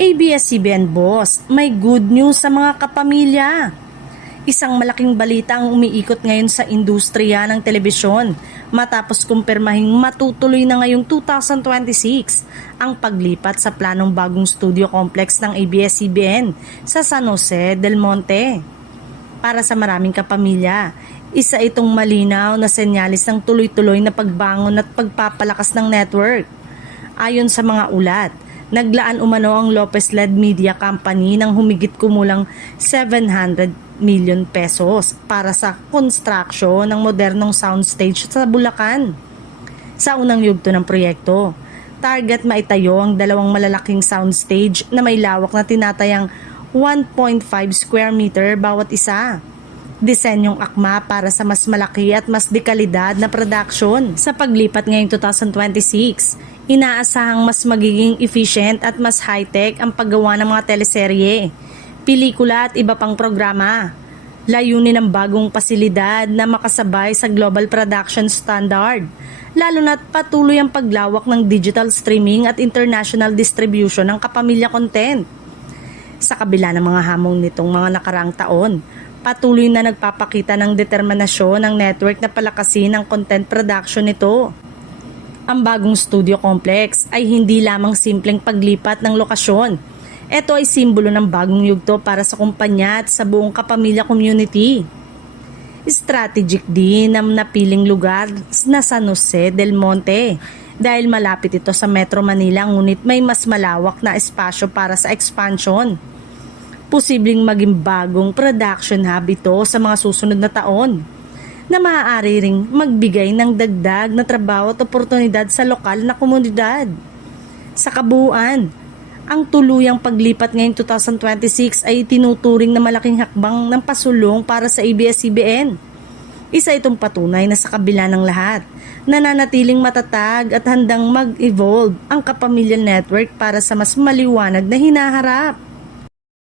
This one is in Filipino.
ABS-CBN boss, may good news sa mga kapamilya. Isang malaking balita ang umiikot ngayon sa industriya ng telebisyon matapos kumpirmahing matutuloy na ngayong 2026 ang paglipat sa planong bagong studio complex ng ABS-CBN sa San Jose del Monte. Para sa maraming kapamilya, isa itong malinaw na senyalis ng tuloy-tuloy na pagbangon at pagpapalakas ng network. Ayon sa mga ulat, naglaan umano ang Lopez-led media company ng humigit kumulang 700 million pesos para sa construction ng modernong soundstage sa Bulacan. Sa unang yugto ng proyekto, target maitayo ang dalawang malalaking soundstage na may lawak na tinatayang 1.5 square meter bawat isa. Disenyong akma para sa mas malaki at mas dekalidad na production. Sa paglipat ngayong 2026, inaasahang mas magiging efficient at mas high-tech ang paggawa ng mga teleserye, pelikula at iba pang programa. Layunin ng bagong pasilidad na makasabay sa global production standard, lalo na't patuloy ang paglawak ng digital streaming at international distribution ng kapamilya content. Sa kabila ng mga hamon nitong mga nakaraang taon, patuloy na nagpapakita ng determinasyon ng network na palakasin ang content production nito. Ang bagong studio complex ay hindi lamang simpleng paglipat ng lokasyon. Ito ay simbolo ng bagong yugto para sa kumpanya at sa buong kapamilya community. Strategic din ang napiling lugar na San Jose del Monte dahil malapit ito sa Metro Manila ngunit may mas malawak na espasyo para sa expansion. Posibleng maging bagong production hub ito sa mga susunod na taon na maaari ring magbigay ng dagdag na trabaho at oportunidad sa lokal na komunidad. Sa kabuuan, ang tuluyang paglipat ngayong 2026 ay tinuturing na malaking hakbang ng pasulong para sa ABS-CBN. Isa itong patunay na sa kabila ng lahat, nananatiling matatag at handang mag-evolve ang Kapamilya Network para sa mas maliwanag na hinaharap.